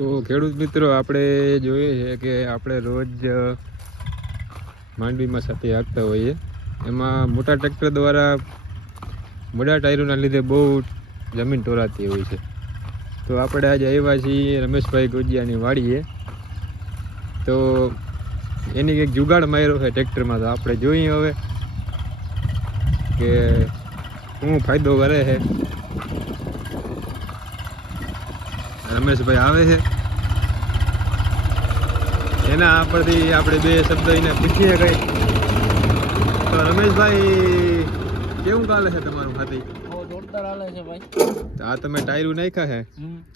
તો ખેડૂત મિત્રો આપણે જોઈએ છે કે આપણે રોજ માંડવીમાં સાથે હાંકતા હોઈએ, એમાં મોટા ટ્રેક્ટર દ્વારા મોટા ટાયરોના લીધે બહુ જમીન ટોરાતી હોય છે. તો આપણે આજે આવ્યા છીએ રમેશભાઈ ગોજિયાની વાડીએ. તો એની કંઈક જુગાડ માર્યો છે ટ્રેક્ટરમાં. તો આપણે જોઈએ હવે કે શું ફાયદો કરે છે. રમેશભાઈ આવે છે, એના પરથી આપણે બે શબ્દ એને પૂછીએ કઈ. તો રમેશભાઈ, કેવું ચાલે છે તમારું ખાતી? જોરદાર હાલે છે ભાઈ. તો આ તમે ટાયરું નાખ્યા છે,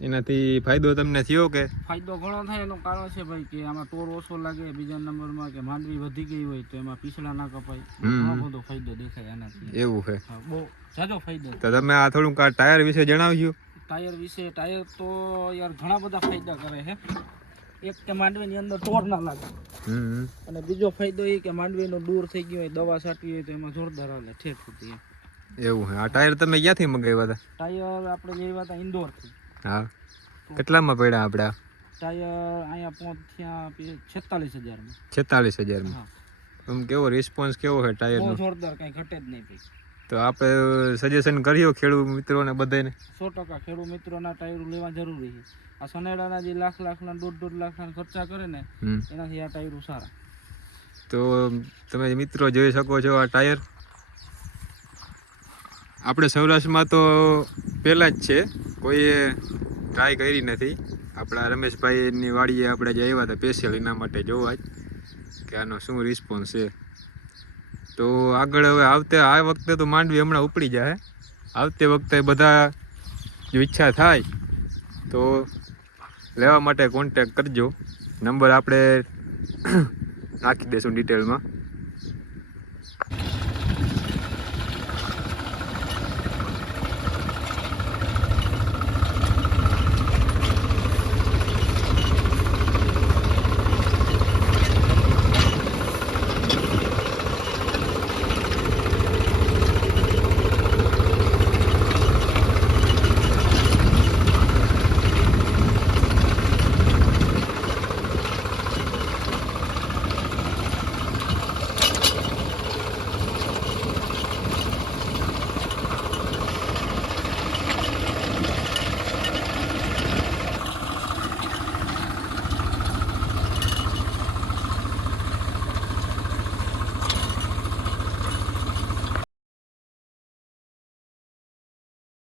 એનાથી ફાયદો તમને થયો કે? ફાયદો ઘણો થાય. એનું કારણ છે ભાઈ કે આમાં ટોર ઓછો લાગે, બીજા નંબરમાં કે માંડવી વધી ગઈ હોય તો એમાં પીછડા ના કપાય. ઘણો બધો ફાયદો દેખાય આનાથી. એવું છે? બહુ જાજો ફાયદો. તો તમે આ થોડુંક આ ટાયર વિશે જણાવજો. ટાયર વિશે, ટાયર તો યાર ઘણા બધા ફાયદા કરે છે. એક કે માંડવીની અંદર ટોર ના લાગે, અને બીજો ફાયદો એ કે માંડવીનું દૂર થઈ ગયું હોય, દવા છાંટવી હોય તો એમાં જોરદાર હાલે ઠેઠ સુધી. એવું છે? આ ટાયર તમે ક્યાંથી મંગાવ્યા હતા? ટાયર આપણે લેવા હતા ઇન્દોરથી. હા, કેટલામાં પડ્યા આપણે? ટાયર અહીંયા પહોંચ્યા 46,000 46,000 આમ કેવો રિસ્પોન્સ કેવો છે ટાયરનો? જોરદાર, કઈ ઘટે જ નહીં ભાઈ. તો આપણે સજેશન કર્યો ખેડૂત મિત્રોને બધાને? 100% ખેડૂત મિત્રોના ટાયરો લેવા જરૂરી છે. આ સનેડાના જે લાખના 1.5 લાખના ખર્ચા કરે ને, એનાથી આ ટાયરો સારા. તો તમે મિત્રો જોઈ શકો છો આ ટાયર. આપણે સૌરાષ્ટ્રમાં તો પહેલાં જ છે, કોઈએ ટ્રાય કરી નથી. આપણા રમેશભાઈની વાડીએ આપણે જે આવ્યા હતા સ્પેશિયલ એના માટે જોવા જ કે આનો શું રિસ્પોન્સ છે. તો આગળ હવે આ વખતે તો માંડવી હમણાં ઉપડી જાય. આવતી વખતે બધા જો ઈચ્છા થાય તો લેવા માટે કોન્ટેક કરજો. નંબર આપણે નાખી દઈશું ડિટેલમાં.